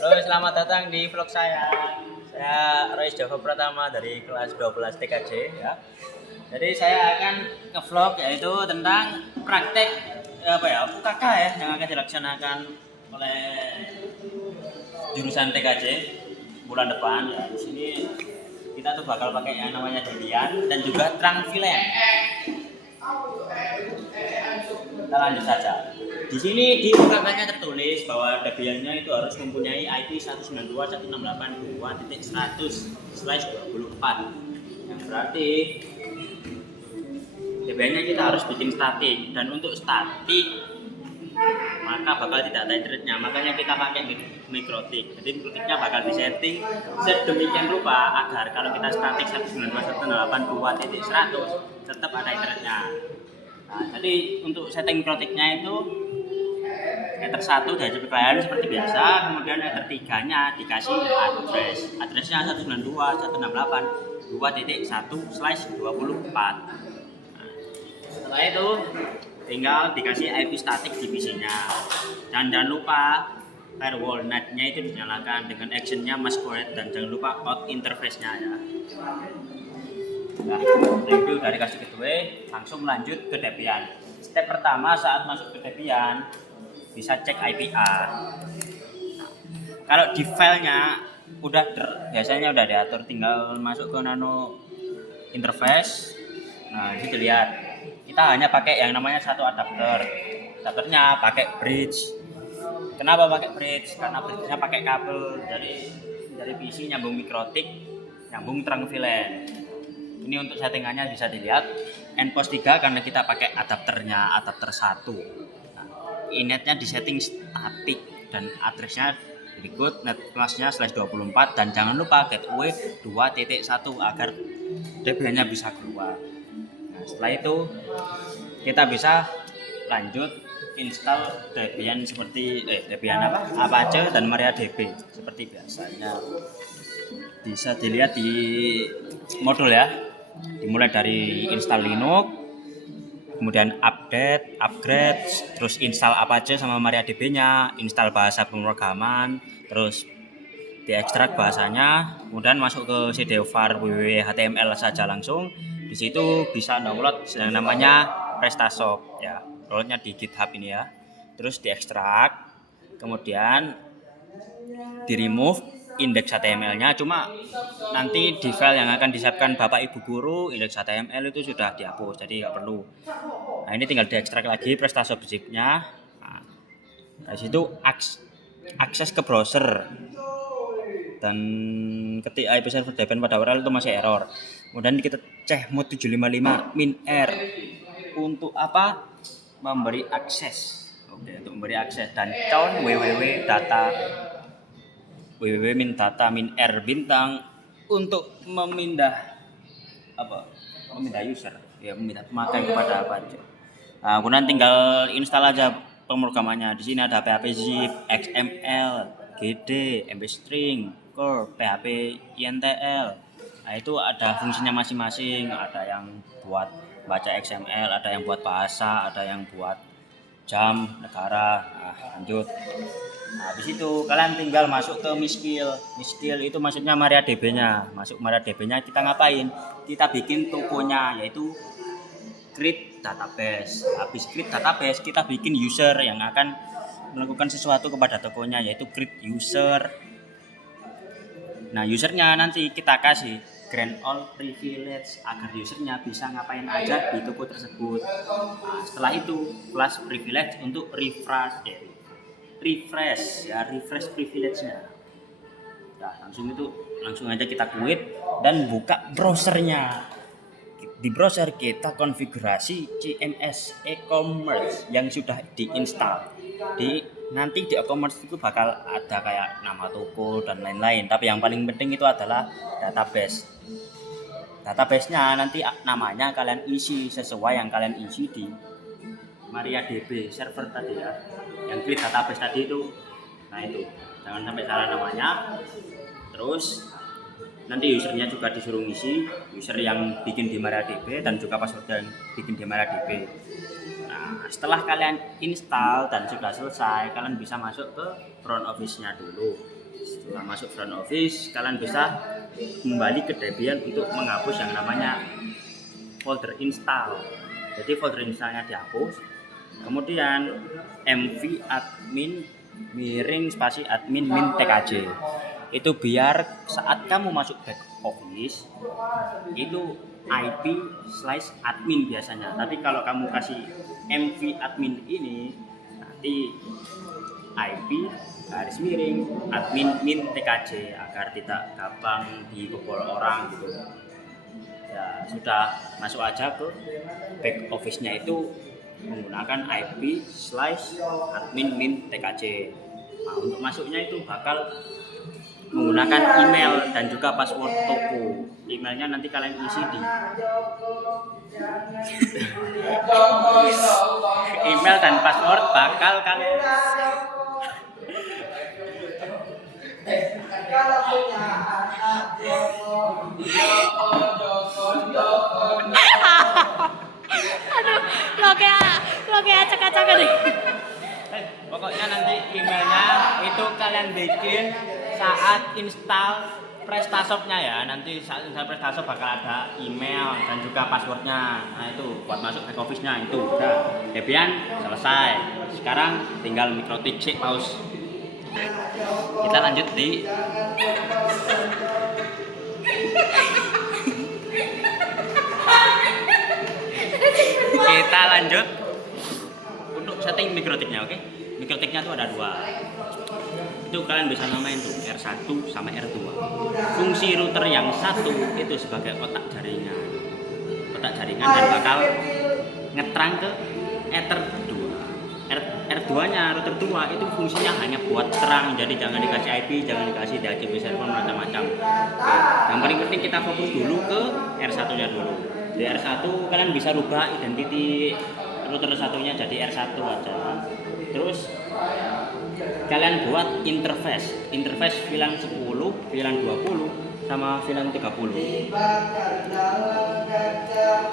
Halo, selamat datang di vlog saya. Saya Royce Java Pratama dari kelas 12 TKJ ya. Jadi saya akan nge-vlog yaitu tentang praktek UKK ya yang akan dilaksanakan oleh jurusan TKJ bulan depan ya. Di sini kita tuh bakal pakai yang namanya Debian dan juga Trangfilen. Kita lanjut saja. Di sini di UKK-nya tertulis bahwa Debian-nya itu harus mempunyai IP 192.168.2.100/24. Yang berarti Debian-nya kita harus bikin statik, dan untuk statik maka bakal tidak ada internetnya. Makanya kita pakai mikrotik. Jadi mikrotiknya bakal disetting sedemikian rupa agar kalau kita statik 192.168.2.100 tetap ada internetnya. Nah, jadi untuk setting mikrotiknya itu Ether 1 dari klien seperti biasa, kemudian Ether 3-nya dikasih addressnya 192.168.2.1/24. Setelah itu tinggal dikasih IP static divisinya, dan jangan lupa firewall net-nya itu dinyalakan dengan actionnya masquerade, dan jangan lupa out interface-nya ya. Nah, review dari kasih gateway, langsung lanjut ke Debian. Step pertama saat masuk ke Debian bisa cek IPA. Nah, kalau di filenya biasanya udah diatur, tinggal masuk ke nano interface. Nah, ini dilihat kita hanya pakai yang namanya satu adapter. Adapternya pakai bridge. Kenapa pakai bridge? Karena bridge-nya pakai kabel. Jadi dari PC nyambung mikrotik, nyambung Trangfilen. Ini untuk settingannya bisa dilihat. Npos 3 karena kita pakai adapternya, adapter 1. Nah, inetnya disetting statik dan addressnya berikut netplusnya /24, dan jangan lupa gateway 2.1 agar Debian-nya bisa keluar. Nah, setelah itu kita bisa lanjut install Debian seperti Debian Apache dan MariaDB seperti biasanya. Bisa dilihat di modul ya. Dimulai dari install Linux, kemudian update, upgrade, terus install Apache sama MariaDB-nya, install bahasa pemrograman, terus diekstrak bahasanya, kemudian masuk ke cd-var www.html saja langsung. Di situ bisa download yang namanya PrestaShop ya. Downloadnya di GitHub ini ya. Terus diekstrak, kemudian di remove indeks HTML-nya. Cuma nanti di file yang akan disiapkan Bapak Ibu guru, indeks HTML itu sudah dihapus, jadi nggak perlu. Nah, ini tinggal diekstrak lagi PrestaShop zip-nya. Nah, dari situ akses ke browser dan ketik IP server Debian pada URL itu masih error. Kemudian kita chmod 755 -r untuk apa? Memberi akses. Oke, untuk memberi akses, dan count www.min-data-min-r bintang untuk memindah user ya, memindah pemakaian kepada apa aja. Nah, kemudian tinggal install aja pemrogramannya. Di sini ada PHP zip, XML, GD, MB string, core, PHP INTL. Nah, itu ada fungsinya masing-masing. Ada yang buat baca XML, ada yang buat bahasa, ada yang buat jam, negara. Nah, lanjut. Nah, habis itu kalian tinggal masuk ke Miskill. Miskill itu maksudnya MariaDB-nya. Masuk MariaDB-nya kita ngapain? Kita bikin tokonya, yaitu create database. Habis create database kita bikin user yang akan melakukan sesuatu kepada tokonya, yaitu create user. Nah, usernya nanti kita kasih grant all privilege agar usernya bisa ngapain aja di toko tersebut. Nah, setelah itu plus privilege untuk refresh privilege-nya. Nah, langsung aja kita quit dan buka browsernya. Di browser kita konfigurasi CMS e-commerce yang sudah diinstal. Nanti di e-commerce itu bakal ada kayak nama toko dan lain-lain, tapi yang paling penting itu adalah database. Database-nya nanti namanya kalian isi sesuai yang kalian isi di MariaDB server tadi ya. Yang create database tadi itu. Nah, itu jangan sampai salah namanya. Terus nanti usernya juga disuruh ngisi, user yang bikin di MariaDB dan juga password yang bikin di MariaDB. Nah, setelah kalian install dan sudah selesai, kalian bisa masuk ke front office-nya dulu. Setelah masuk front office, kalian bisa kembali ke Debian untuk menghapus yang namanya folder install. Jadi folder installnya dihapus, kemudian mv admin miring spasi admin min tkj. Itu biar saat kamu masuk back office itu IP/admin biasanya. Tapi kalau kamu kasih mv admin ini, nanti IP garis miring admin min tkj agar tidak gampang dibobol orang gitu. Ya sudah, masuk aja ke back office-nya itu menggunakan IP/admin min tkj. Nah, untuk masuknya itu bakal menggunakan email dan juga password toko. Emailnya nanti kalian isi di email dan password bakal kalian lo kayak acak-acakan nih. pokoknya nanti emailnya itu kalian bikin saat install PrestaShop-nya ya. Nanti saat install PrestaShop bakal ada email dan juga passwordnya. Nah itu buat masuk back office-nya itu udah. Debian selesai. Sekarang tinggal mikrotik cek pause. Kita lanjut di kita lanjut untuk setting mikrotiknya, oke? Mikrotiknya tuh ada dua. Itu kalian bisa namain tuh R1 sama R2. Fungsi router yang satu itu sebagai otak jaringan. Otak jaringan dan bakal ngetrang ke Ether 2. R2-nya, router 2 itu fungsinya hanya buat terang. Jadi jangan dikasih IP, jangan dikasih DHCP server macam-macam. Oke. Yang paling penting kita fokus dulu ke R1-nya dulu. Di R1 kalian bisa rubah identity router satunya jadi R1 aja. Terus kalian buat interface VLAN 10, VLAN 20 sama VLAN 30.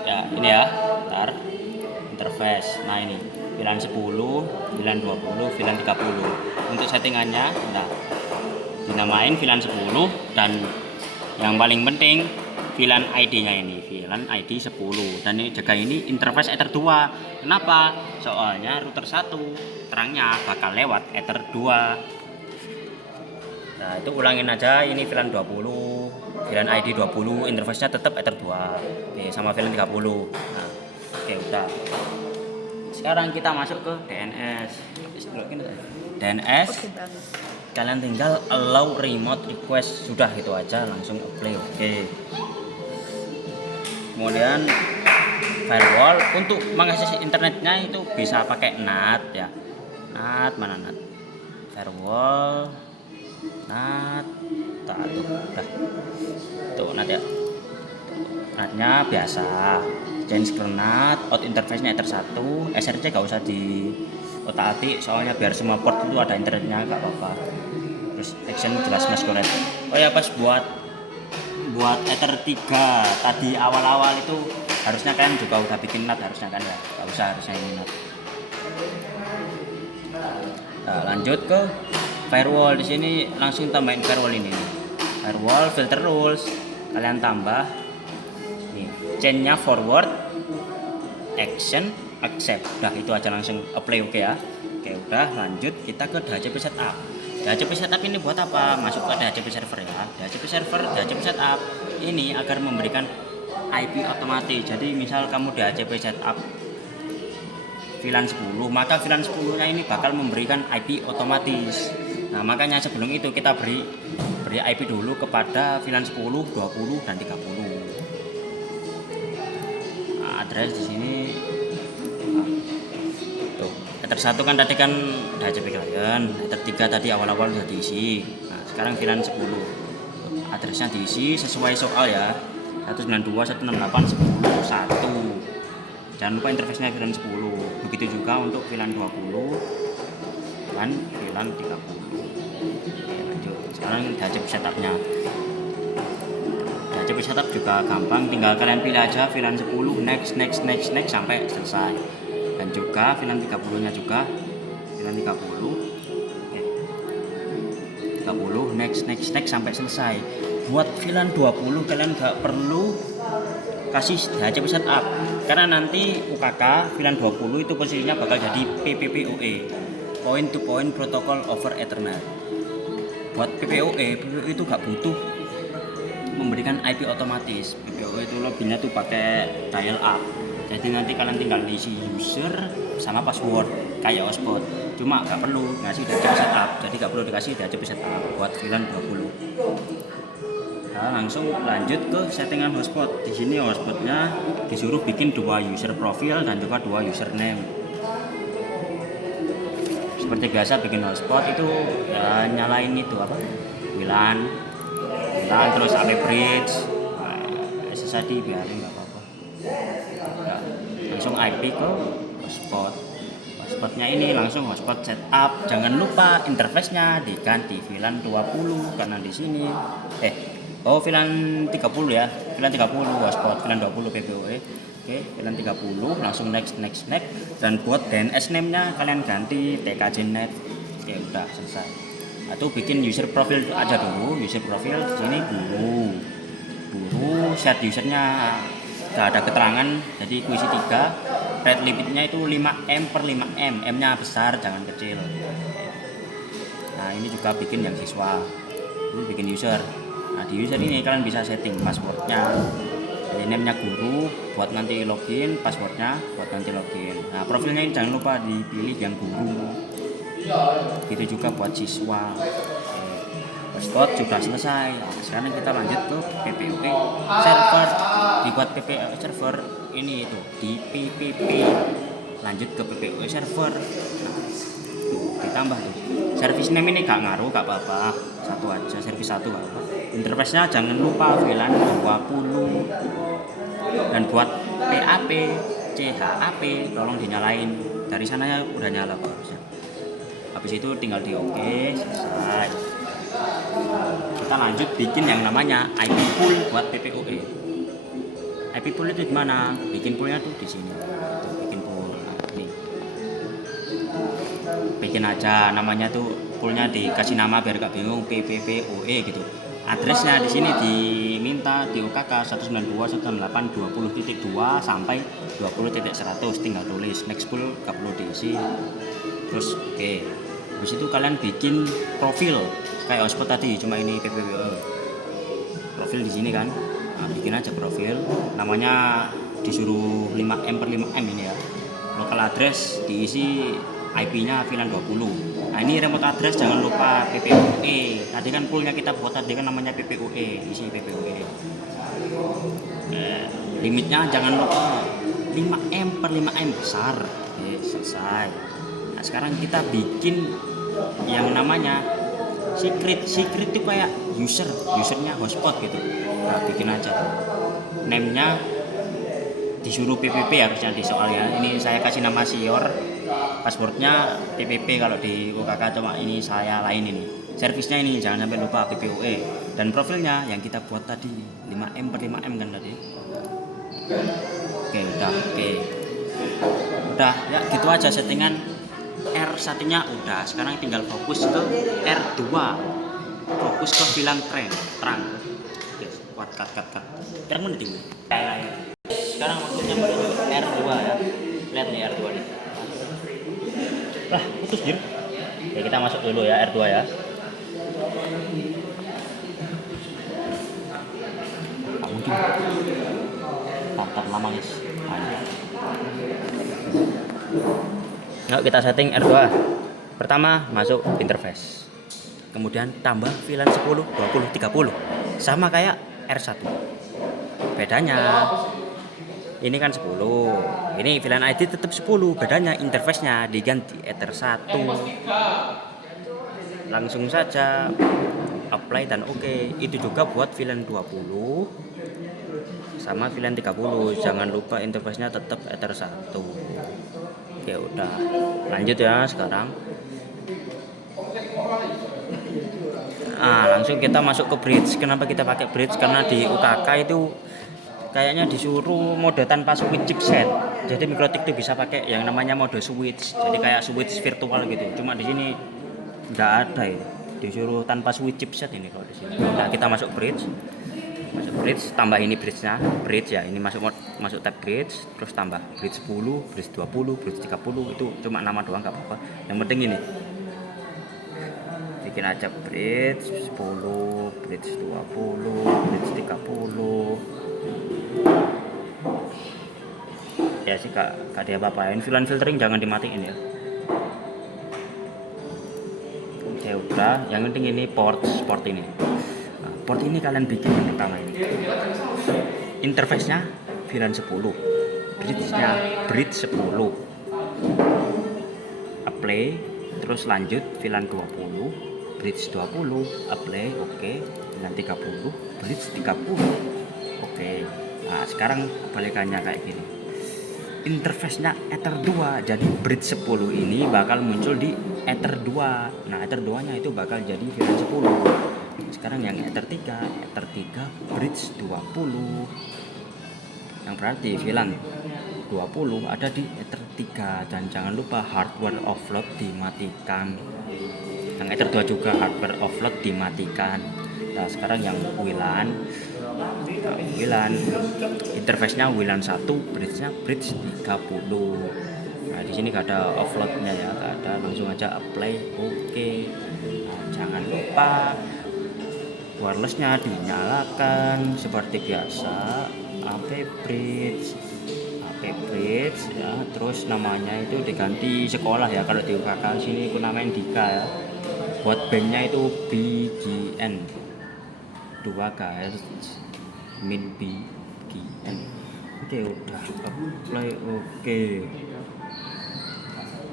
Ya, ini ya. Ntar interface. Nah, ini VLAN 10, VLAN 20, VLAN 30. Untuk settingannya nah dinamain VLAN 10 dan yang paling penting VLAN ID-nya ini, VLAN ID 10 dan ini jaga ini interface Ether 2. Kenapa? Soalnya router 1 terangnya bakal lewat Ether 2. Nah, itu ulangin aja ini VLAN 20, VLAN ID 20, interface-nya tetap Ether 2. Oke, sama VLAN 30. Nah, oke udah. Sekarang kita masuk ke DNS. DNS. Kalian tinggal allow remote request, sudah itu aja, langsung apply. Oke. Kemudian firewall untuk mengakses internetnya itu bisa pakai NAT ya. NAT mana NAT? Firewall NAT. Tuh, udah. Tuh NAT ya. NAT-nya biasa. Change ke NAT, out interface-nya Ether 1, SRC gak usah di otak-atik soalnya biar semua port itu ada internetnya, gak apa-apa. Terus action jelas masquerade. Oh ya, pas buat Ether 3 tadi awal-awal itu harusnya kalian juga udah bikin NAT harusnya kan ya, gak usah harusnya ini NAT. Nah, lanjut ke firewall. Di sini langsung tambahin firewall ini nih. Firewall filter rules kalian tambah nih, chainnya forward action accept. Udah itu aja, langsung apply. Oke ya. Oke udah, lanjut kita ke DHCP setup. DHCP setup ini buat apa? Masuk ke DHCP server ya. DHCP server, DHCP setup ini agar memberikan IP otomatis. Jadi misal kamu DHCP setup VLAN 10, maka VLAN 10-nya ini bakal memberikan IP otomatis. Nah, makanya sebelum itu kita beri IP dulu kepada VLAN 10, 20 dan 30. Nah, address di sini tuh. Ether 1 kan tadi kan DHCP client, Ether 3 tadi awal-awal sudah diisi. Nah, sekarang VLAN 10. Addressnya diisi sesuai soal ya. 192.168.10.1. Jangan lupa interface-nya VLAN 10. Begitu juga untuk VLAN 20 dan VLAN 30. Oke, lanjut. Sekarang DHCP setup-nya. DHCP setup juga gampang, tinggal kalian pilih aja VLAN 10 next sampai selesai. Dan dan juga VLAN 30 nya juga VLAN 30. Oke, 30 next sampai selesai. Buat VLAN 20 kalian nggak perlu kasih DHCP setup karena nanti UKK VLAN 20 itu posisinya bakal jadi PPPoE, point to point protocol over Ethernet. Buat PPoE itu gak butuh memberikan IP otomatis. PPoE itu loginnya tuh pakai dial up, jadi nanti kalian tinggal isi user sama password kayak hotspot, cuma gak perlu ngasih DHCP setup, jadi gak perlu dikasih DHCP setup buat VLAN 20. Nah, langsung lanjut ke settingan hotspot. Di sini hotspotnya disuruh bikin 2 user profile dan juga 2 username. Seperti biasa bikin hotspot itu ya nyalain itu apa? WLAN terus AP bridge. SSID biarin nggak apa-apa. Nah, langsung IP ke hotspot. Hotspotnya ini langsung hotspot setup. Jangan lupa interface-nya diganti VLAN 20 karena di sini VLAN 30 ya, VLAN 30 hotspot, VLAN 20 PPoE. Oke, VLAN 30 langsung next dan buat DNS name-nya kalian ganti TKJNet. Oke, udah selesai. Atau bikin user profile aja dulu, user profile sini guru set usernya gak ada keterangan, jadi kuisi 3, rate limitnya itu 5M per 5M, M-nya besar jangan kecil. Nah, ini juga bikin yang siswa, ini bikin user. Nah, di user ini kalian bisa setting passwordnya, name-nya guru buat nanti login, passwordnya buat nanti login. Nah, profilnya ini jangan lupa dipilih yang guru, itu juga buat siswa. Hotspot sudah selesai. Nah, sekarang kita lanjut ke PPoE server. Dibuat PPoE server ini itu di PPP, lanjut ke PPoE server. Ditambah tuh service name ini gak ngaruh, gak apa-apa, satu aja, service 1 gak apa-apa. Interface-nya jangan lupa VLAN 20 dan buat PAP CHAP tolong dinyalain, dari sananya udah nyala kok harusnya. Habis itu tinggal di OK, selesai. Kita lanjut bikin yang namanya IP pool buat PPoE. IP pool itu gimana? Bikin poolnya tuh di sini. Tuh, bikin pool. Nah, ini. Bikin aja namanya tuh, poolnya dikasih nama biar gak bingung, PPPoE gitu. Addressnya di sini diminta di UKK 192.168.20.2 sampai 20.100, tinggal tulis next pool, gak perlu diisi. Terus oke. Habis itu kalian bikin profil kayak hotspot tadi, cuma ini PPPoE. Profil di sini kan. Nah, bikin aja profil, namanya disuruh 5M per 5M ini ya. Local address diisi IP-nya VLAN 20. Nah, ini remote address jangan lupa PPoE. Tadi kan poolnya kita buat tadi kan namanya PPoE, isi PPoE. Limitnya jangan lupa 5M per 5M besar. Oke, selesai. Nah, sekarang kita bikin yang namanya secret itu kayak usernya hotspot gitu. Nah, bikin aja name-nya disuruh PPP harusnya di soal ya. Ini saya kasih nama Sior, passwordnya PPP kalau di UKK, cuma ini saya lain ini. Servisnya ini jangan sampai lupa PPoE, dan profilnya yang kita buat tadi 5M per 5M kan tadi. Oke, udah ya gitu aja settingan. R1 nya udah, sekarang tinggal fokus ke R2, fokus ke VLAN terang. Kuat cut terang mana tinggi. Sekarang waktunya menuju R2 ya, lihat nih R2 nih. Lah putus jir. Ya kita masuk dulu ya R2 ya. Kamu tuh tar lama guys. Yuk kita setting R2. Pertama masuk interface, kemudian tambah VLAN 10, 20, 30 sama kayak R1. Bedanya ini kan 10, ini VLAN ID tetap 10, bedanya interface-nya diganti Ether 1. Langsung saja apply dan oke. Itu juga buat VLAN 20 sama VLAN 30, jangan lupa interface-nya tetap Ether 1. Oke, udah lanjut ya sekarang. Langsung kita masuk ke bridge. Kenapa kita pakai bridge? Karena di UKK itu kayaknya disuruh mode tanpa switch chipset. Jadi Mikrotik tuh bisa pakai yang namanya mode switch. Jadi kayak switch virtual gitu. Cuma di sini nggak ada ya. Disuruh tanpa switch chipset ini kalau di sini. Nah, kita masuk bridge. Masuk bridge, tambah ini bridge-nya. Bridge ya, ini masuk tab bridge, terus tambah bridge 10, bridge 20, bridge 30 itu cuma nama doang nggak apa-apa. Yang penting ini. Bikin aja bridge 10, bridge 20, bridge 30. Ya sih kak dia apa-apain. Filan filtering jangan dimatiin ya. Oke udah, yang penting ini port ini. Nah, port ini kalian bikin yang pertama ini. Interface-nya VLAN 10, bridge-nya bridge 10. Apply, terus lanjut VLAN 20, bridge 20, apply, oke. VLAN 30, bridge 30. Oke. Nah, sekarang kebalikannya kayak gini. Interface-nya Ether 2, jadi bridge 10 ini bakal muncul di Ether 2. Nah, Ether 2-nya itu bakal jadi VLAN 10. Sekarang yang Ether 3 bridge 20. Yang berarti VLAN 20 ada di Ether 3 dan jangan lupa hardware offload dimatikan. Yang Ether 2 juga hardware offload dimatikan. Nah, sekarang yang WLAN interface-nya WLAN 1, bridge-nya bridge 30. Nah, di sini gak ada offload-nya ya, gak ada, langsung aja apply, oke. Nah, jangan lupa wireless-nya dinyalakan seperti biasa, AP bridge ya, terus namanya itu diganti sekolah ya, kalau di UKK sini aku namain Dika ya. Buat bandnya itu BGN 2 GHz min BGN. Oke udah apply, oke.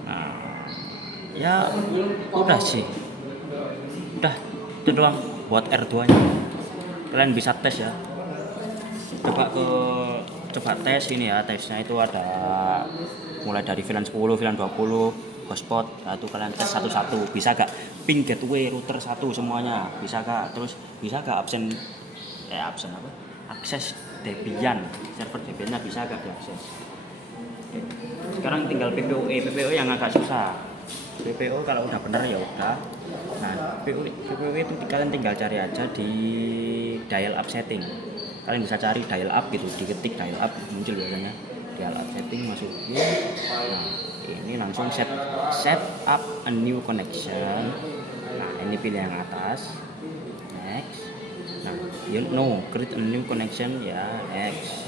Nah ya udah sih, udah itu doang buat R2 nya. Kalian bisa tes ya, coba tes ini ya. Tesnya itu ada mulai dari VLAN 10, VLAN 20, hotspot. Nah, itu kalian tes satu-satu. Bisa gak ping gateway router 1 semuanya? Bisa gak? Terus bisa gak akses Debian, server Debian-nya bisa gak diakses? Sekarang tinggal PPO yang agak susah. PPO kalau udah bener ya udah. Nah, PPO itu kalian tinggal cari aja di dial up setting. Kalian bisa cari dial up gitu, diketik dial up muncul biasanya. Dial up setting masukin. Nah, ini langsung set up a new connection. Nah, ini pilih yang atas. Next. Nah, create a new connection ya, next.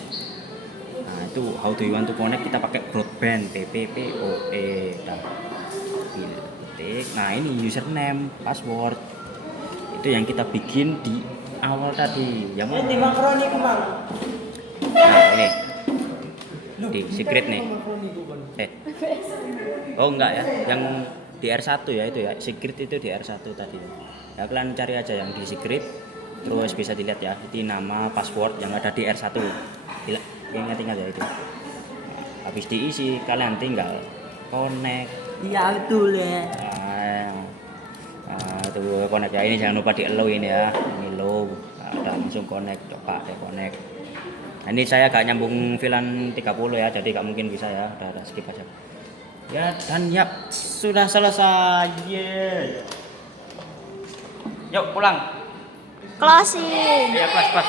Nah, itu how do you want to connect, kita pakai broadband PPPoE. Nah, ini username, password. Itu yang kita bikin di awal tadi. Yang mana? Nah, ini. Di secret nih. Oh enggak ya, yang di R1 ya itu ya. Secret itu di R1 tadi. Ya kalian cari aja yang di secret. Terus bisa dilihat ya, itu nama password yang ada di R1. Ingat ya itu. Habis diisi kalian tinggal connect. Iya betul ya. Nah, tuh connect ya, ini jangan lupa di allow ini ya. Ini low. Nah, udah langsung connect, coba deh connect. Nah, ini saya gak nyambung VLAN 30 ya, jadi gak mungkin bisa ya. Udah skip aja. Ya dan ya sudah selesai. Yeah. Yuk pulang. Closing. Ya pas.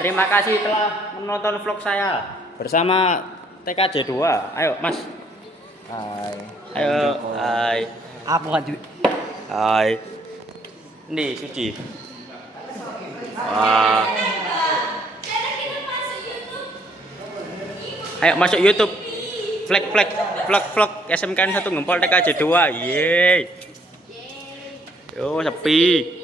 Terima kasih telah menonton vlog saya bersama TKJ 2. Ayo Mas. Hai. Ayo. Hai. Apa lanjut? Hai. Nih Suci. Wah. Ayo masuk YouTube. Vlog SMKN 1 Ngempol TKJ 2. Yeay. Yo sepi.